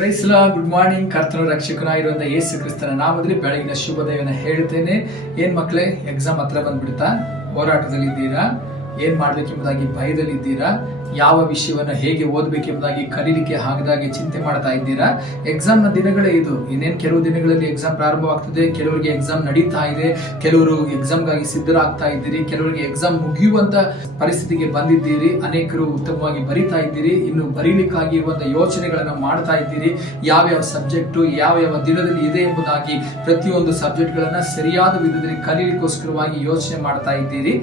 ಪ್ರೈಸ್ಲ good morning ಕರ್ತನ ರಕ್ಷಕನಾಗಿರುವಂತ ಯೇಸು ಕ್ರಿಸ್ತನ ನಾಮದಲ್ಲಿ ಬೆಳಗಿನ ಶುಭದೇವನ ಹೇಳ್ತೇನೆ ಏನ್ ಮಕ್ಕಳೇ ಎಕ್ಸಾಮ್ ಹತ್ರ ಬಂದ್ಬಿಡ್ತಾ ಹೋರಾಟದಲ್ಲಿ ಇದ್ದೀರಾ? ಏನ್ ಮಾಡ್ಬೇಕೆಂಬುದಾಗಿ ಭಯದಲ್ಲಿ ಇದ್ದೀರಾ ಯಾವ ವಿಷಯವನ್ನ ಹೇಗೆ ಓದಬೇಕೆಂಬುದಾಗಿ ಕಲೀಲಿಕ್ಕೆ ಆಗದಾಗೆ ಚಿಂತೆ ಮಾಡ್ತಾ ಇದ್ದೀರಾ? ಎಕ್ಸಾಮ್ನ ದಿನಗಳೇ ಇದು. ಇನ್ನೇನ್ ಕೆಲವು ದಿನಗಳಲ್ಲಿ ಎಕ್ಸಾಮ್ ಪ್ರಾರಂಭವಾಗ್ತದೆ, ಕೆಲವರಿಗೆ ಎಕ್ಸಾಮ್ ನಡೀತಾ ಇದೆ, ಕೆಲವರು ಎಕ್ಸಾಮ್ಗಾಗಿ ಸಿದ್ಧರಾಗ್ತಾ ಇದ್ದೀರಿ, ಕೆಲವರಿಗೆ ಎಕ್ಸಾಮ್ ಮುಗಿಯುವಂತ ಪರಿಸ್ಥಿತಿಗೆ ಬಂದಿದ್ದೀರಿ, ಅನೇಕರು ಉತ್ತಮವಾಗಿ ಬರಿತಾ ಇದ್ದೀರಿ, ಇನ್ನು ಬರೀಲಿಕ್ಕಾಗಿ ಇರುವಂತ ಯೋಚನೆಗಳನ್ನ ಮಾಡ್ತಾ ಇದ್ದೀರಿ. ಯಾವ್ಯಾವ ಸಬ್ಜೆಕ್ಟು ಯಾವ ಯಾವ ದಿನದಲ್ಲಿ ಇದೆ ಎಂಬುದಾಗಿ ಪ್ರತಿಯೊಂದು ಸಬ್ಜೆಕ್ಟ್ ಗಳನ್ನ ಸರಿಯಾದ ವಿಧದಲ್ಲಿ ಕಲೀಲಿಕ್ಕೋಸ್ಕರವಾಗಿ ಯೋಚನೆ ಮಾಡ್ತಾ ಇದ್ದೀರಿ.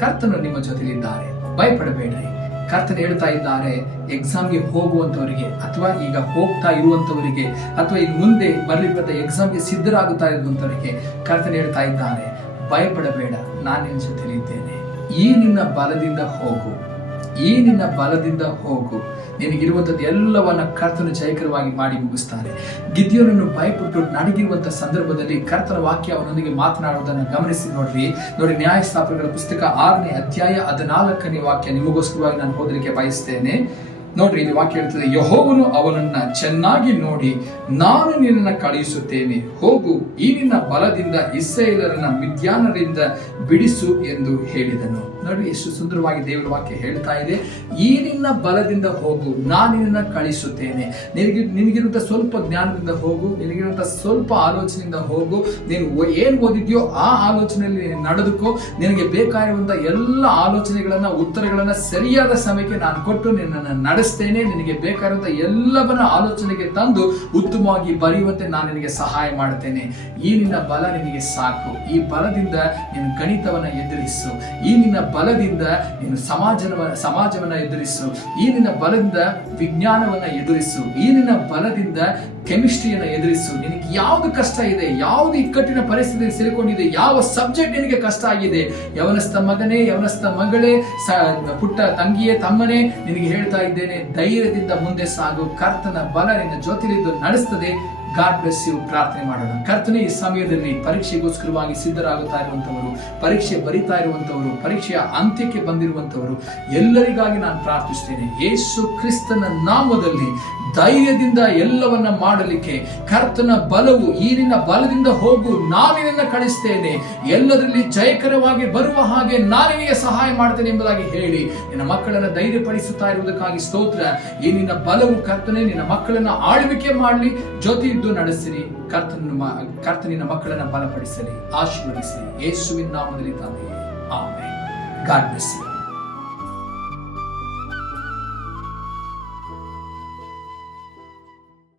ಕರ್ತನು ನಿಮ್ಮ ಜೊತೆಲಿದ್ದಾರೆ. ಭಯಪಡಬೇಡ್ರಿ. ಕರ್ತನ ಹೇಳ್ತಾ ಇದ್ದಾರೆ ಎಕ್ಸಾಮ್ಗೆ ಹೋಗುವಂತವರಿಗೆ ಅಥವಾ ಈಗ ಹೋಗ್ತಾ ಇರುವಂತವರಿಗೆ ಅಥವಾ ಈಗ ಮುಂದೆ ಬರ್ಲಿಕ್ಕಂತ ಎಕ್ಸಾಮ್ಗೆ ಸಿದ್ಧರಾಗುತ್ತಾ ಇರುವಂತವರಿಗೆ ಕರ್ತನ ಹೇಳ್ತಾ ಇದ್ದಾರೆ, ಭಯಪಡಬೇಡ, ನಾನು ನಿನ್ನ ಜೊತೆಲಿದ್ದೇನೆ. ಈ ನಿನ್ನ ಬಲದಿಂದ ಹೋಗು. ಈ ನಿನ್ನ ಬಲದಿಂದ ಹೋಗು. ನಿನಗಿರುವಂಥದ್ದು ಎಲ್ಲವನ್ನ ಕರ್ತನು ಜಯಕರವಾಗಿ ಮಾಡಿ ಮುಗಿಸ್ತಾನೆ. ಗಿದ್ಯೋನನ್ನು ಭಯಪಟ್ಟು ನಡಗಿರುವಂತಹ ಸಂದರ್ಭದಲ್ಲಿ ಕರ್ತನ ವಾಕ್ಯ ಅವನೊಂದಿಗೆ ಮಾತನಾಡುವುದನ್ನು ಗಮನಿಸಿ ನೋಡ್ರಿ. ನೋಡಿ, ನ್ಯಾಯಸ್ಥಾಪಕರ ಪುಸ್ತಕ ಆರನೇ ಅಧ್ಯಾಯ ಹದಿನಾಲ್ಕನೇ ವಾಕ್ಯ. ನಿಮಗೋಸ್ಕರವಾಗಿ ನಾನು ಓದಲಿಕ್ಕೆ ಬಯಸ್ತೇನೆ. ನೋಡ್ರಿ, ಇಲ್ಲಿ ವಾಕ್ಯ ಹೇಳ್ತದೆ, ಯಹೋವನು ಅವನನ್ನ ಚೆನ್ನಾಗಿ ನೋಡಿ ನಾನು ನಿನ್ನನ್ನು ಕಳುಹಿಸುತ್ತೇನೆ. ಹೋಗು, ಈ ನಿನ್ನ ಬಲದಿಂದ ಇಸ್ರೇಲರನ್ನ ಮಿದ್ಯಾನರಿಂದ ಬಿಡಿಸು ಎಂದು ಹೇಳಿದನು. ನೋಡಿ ಎಷ್ಟು ಸುಂದರವಾಗಿ ದೇವರ ವಾಕ್ಯ ಹೇಳ್ತಾ ಇದೆ. ಈ ನಿನ್ನ ಬಲದಿಂದ ಹೋಗು, ನಾನು ನಿನ್ನ ಕಳಿಸುತ್ತೇನೆ ನಿನಗೆ, ನಿನಗಿರುವಂತ ಸ್ವಲ್ಪ ಜ್ಞಾನದಿಂದ ಹೋಗು, ನಿನಗಿರುವಂತ ಸ್ವಲ್ಪ ಆಲೋಚನೆಯಿಂದ ಹೋಗು. ನೀನು ಏನು ಓದಿದ್ಯೋ ಆ ಆಲೋಚನೆಯಲ್ಲಿ ನಡೆದುಕೊ ನಡೆದುಕೋ. ನಿನಗೆ ಬೇಕಾಗಿರುವಂತ ಎಲ್ಲ ಆಲೋಚನೆಗಳನ್ನ, ಉತ್ತರಗಳನ್ನ ಸರಿಯಾದ ಸಮಯಕ್ಕೆ ನಾನು ಕೊಟ್ಟು ನಿನ್ನನ್ನು ನಡೆಸ್ತೇನೆ ನಿನಗೆ ಬೇಕಾದಂತ ಎಲ್ಲವನ್ನ ಆಲೋಚನೆಗೆ ತಂದು ಉತ್ತಮವಾಗಿ ಬರೆಯುವಂತೆ ನಾನು ನಿನಗೆ ಸಹಾಯ ಮಾಡುತ್ತೇನೆ. ಈ ನಿನ್ನ ಬಲ ನಿನಗೆ ಸಾಕು. ಈ ಬಲದಿಂದ ನಿನ್ನ ಗಣಿತವನ್ನ ಎದುರಿಸು. ಈ ನಿನ್ನ ಬಲದಿಂದ ನೀನು ಸಮಾಜವ ಸಮಾಜವನ್ನ ಎದುರಿಸು. ಈ ನಿನ್ನ ಬಲದಿಂದ ವಿಜ್ಞಾನವನ್ನ ಎದುರಿಸು. ಈ ನಿನ್ನ ಬಲದಿಂದ ಕೆಮಿಸ್ಟ್ರಿಯನ್ನ ಎದುರಿಸು. ನಿನಗೆ ಯಾವ್ದು ಕಷ್ಟ ಇದೆ, ಯಾವ್ದು ಇಕ್ಕಟ್ಟಿನ ಪರಿಸ್ಥಿತಿ ಸಿಲುಕೊಂಡಿದೆ, ಯಾವ ಸಬ್ಜೆಕ್ಟ್ ನಿನಗೆ ಕಷ್ಟ ಆಗಿದೆ? ಯವನಸ್ಥ ಮಗನೇ, ಯವನಸ್ಥ ಮಗಳೇ ಪುಟ್ಟ ತಂಗಿಯೇ, ತಮ್ಮನೇ, ನಿನಗೆ ಹೇಳ್ತಾ ಇದ್ದೇನೆ, ಧೈರ್ಯದಿಂದ ಮುಂದೆ ಸಾಗು. ಕರ್ತನ ಬಲ ನಿನ್ನ ಜೊತೆಲಿದ್ದು ನಡೆಸ್ತದೆ. God bless you. ಪ್ರಾರ್ಥನೆ ಮಾಡೋಣ. ಕರ್ತನೆ, ಈ ಸಮಯದಲ್ಲಿ ಪರೀಕ್ಷೆಗೋಸ್ಕರವಾಗಿ ಸಿದ್ಧರಾಗುತ್ತಾ ಇರುವಂತವರು ಪರೀಕ್ಷೆ ಬರಿತಾ ಇರುವಂತವರು ಪರೀಕ್ಷೆಯ ಅಂತ್ಯಕ್ಕೆ ಬಂದಿರುವಂತವರು ಎಲ್ಲರಿಗಾಗಿ ನಾನು ಪ್ರಾರ್ಥಿಸ್ತೇನೆ ಯೇಸು ಕ್ರಿಸ್ತನ ನಾಮದಲ್ಲಿ ಧೈರ್ಯದಿಂದ ಎಲ್ಲವನ್ನ ಮಾಡಲಿಕ್ಕೆ ಕರ್ತನ ಬಲವು ಈ ನಿನ್ನ ಬಲದಿಂದ ಹೋಗು ನಾನಿನನ್ನ ಕಳಿಸ್ತೇನೆ. ಎಲ್ಲದರಲ್ಲಿ ಜಯಕರವಾಗಿ ಬರುವ ಹಾಗೆ ನಾನಿನಿಗೆ ಸಹಾಯ ಮಾಡ್ತೇನೆ ಎಂಬುದಾಗಿ ಹೇಳಿ ನಿನ್ನ ಮಕ್ಕಳನ್ನ ಧೈರ್ಯಪಡಿಸುತ್ತಾ ಇರುವುದಕ್ಕಾಗಿ ಸ್ತೋತ್ರ. ಈ ನಿನ್ನ ಬಲವು ಕರ್ತನೆ, ನಿನ್ನ ಮಕ್ಕಳನ್ನ ಆಳ್ವಿಕೆ ಮಾಡಲಿ, ಜೊತೆ ಇದ್ದು ನಡೆಸಿರಿ. ಕರ್ತನ ಕರ್ತನಿನ ಮಕ್ಕಳನ್ನ ಬಲಪಡಿಸಲಿ ಆಶೀರ್ವದಿಸಲಿ. ಯೇಸುವಿನ ನಾಮದಲ್ಲಿ ತಂದೆಯೇ. ಆಮೇಲೆ ಗಾಡ್ ಬ್ಲೆಸ್ ಯು